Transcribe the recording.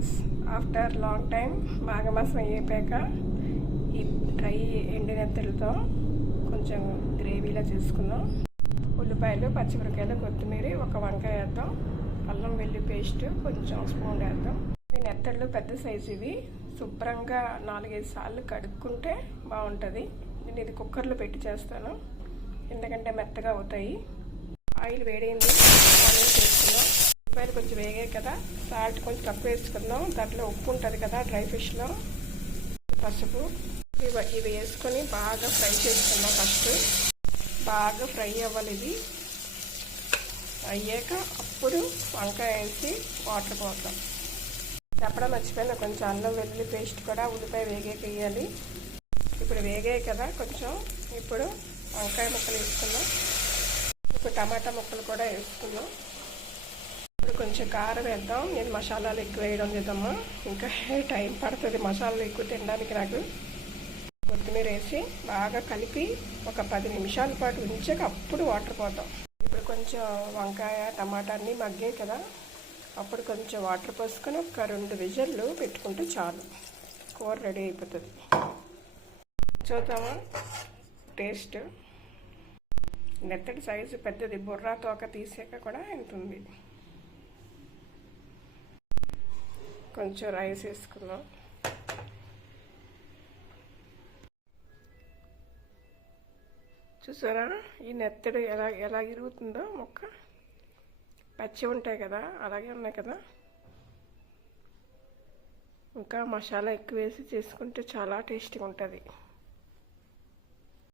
Friends, after long time మాఘమాసం అయిపోయాక ఈ డ్రై ఎండి నెత్తలతో కొంచెం గ్రేవీలా చేసుకుందాం. ఉల్లిపాయలు, పచ్చిమిరకాయలు, కొత్తిమీర, ఒక వంకాయ వేద్దాం. అల్లం వెల్లి పేస్ట్ కొంచెం స్పూన్ వేద్దాం. ఇవి నెత్తళ్ళు పెద్ద సైజు. ఇవి శుభ్రంగా 4-5 సార్లు కడుక్కుంటే బాగుంటుంది. నేను ఇది కుక్కర్లో పెట్టి చేస్తాను, ఎందుకంటే మెత్తగా అవుతాయి. ఆయిల్ వేడైంది, ఆయిల్ వేసుకుందాం. ఉల్లిపాయలు కొంచెం వేగాయి కదా, సాల్ట్ కొంచెం తక్కువ వేసుకుందాం. దాంట్లో ఉప్పు ఉంటుంది కదా డ్రై ఫిష్లో, పసుపు, ఇవి వేసుకొని బాగా ఫ్రై చేసుకుందాం. ఫస్ట్ బాగా ఫ్రై అవ్వాలి. ఇది అయ్యాక అప్పుడు వంకాయ వేసి వాటర్ పోతాం. చెప్పడం మర్చిపోయిన, కొంచెం అల్లం వెల్లుల్లి పేస్ట్ కూడా ఉల్లిపాయ వేగాక వేయాలి. ఇప్పుడు వేగాయి కదా కొంచెం, ఇప్పుడు వంకాయ ముక్కలు వేసుకుందాం. ఇప్పుడు టమాటా ముక్కలు కూడా వేసుకుందాం. ఇప్పుడు కొంచెం కారం వేద్దాం. నేను మసాలాలు ఎక్కువ వేయడం లేదమ్మా, ఇంకా టైం పడుతుంది మసాలాలు ఎక్కువ తినడానికి నాకు. కొత్తిమీర వేసి బాగా కలిపి ఒక 10 నిమిషాల పాటు ఉంచాక అప్పుడు వాటర్ పోతాం. ఇప్పుడు కొంచెం వంకాయ టమాటా అన్నీ మగ్గాయి కదా, అప్పుడు కొంచెం వాటర్ పోసుకొని ఒక 2 విజిల్లు పెట్టుకుంటే చాలు, కూర రెడీ అయిపోతుంది. చూద్దామా టేస్ట్. నెత్తడి సైజు పెద్దది, బుర్రా తోక తీసాక కూడా ఎంత ఉంది. కొంచెం రైస్ వేసుకుందాం. చూసారా ఈ నెత్తడి ఎలా ఇరుగుతుందో, మొక్క పచ్చి ఉంటాయి కదా అలాగే ఉన్నాయి కదా. ఇంకా మసాలా ఎక్కువ వేసి చేసుకుంటే చాలా టేస్టీగా ఉంటుంది.